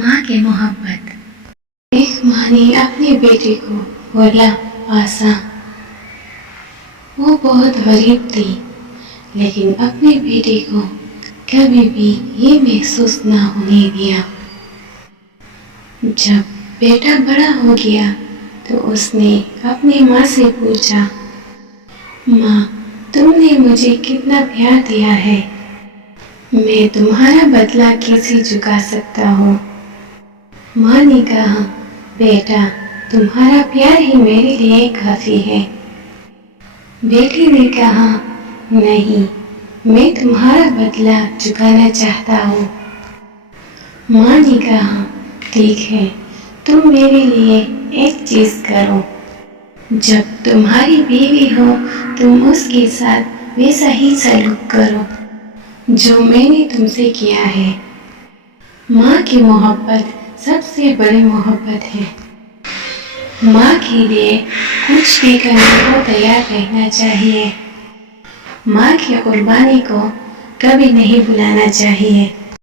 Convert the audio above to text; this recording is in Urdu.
ماں کی محبت۔ ایک ماں نے اپنی بیٹی کو بولا پاسا۔ وہ بہت غریب تھی لیکن اپنی بیٹی کو کبھی بھی یہ محسوس نہ ہونے دیا۔ جب بیٹا بڑا ہو گیا تو اس نے اپنی ماں سے پوچھا، ماں تم نے مجھے کتنا پیار دیا ہے، میں تمہارا بدلہ کیسے چکا سکتا ہوں؟ ماں نے کہا، بیٹا تمہارا پیار ہی میرے لیے کافی ہے۔ بیٹی نے کہا، نہیں میں تمہارا بدلہ چکانا چاہتا ہوں۔ ماں نے کہا، ٹھیک ہے تم میرے لیے ایک چیز کرو، جب تمہاری بیوی ہو تم اس کے ساتھ ویسا ہی سلوک کرو جو میں نے تم سے کیا ہے۔ ماں کی محبت سب سے بڑی محبت ہے۔ ماں کے لیے کچھ بھی کرنے کو تیار رہنا چاہیے۔ ماں کی قربانی کو کبھی نہیں بھلانا چاہیے۔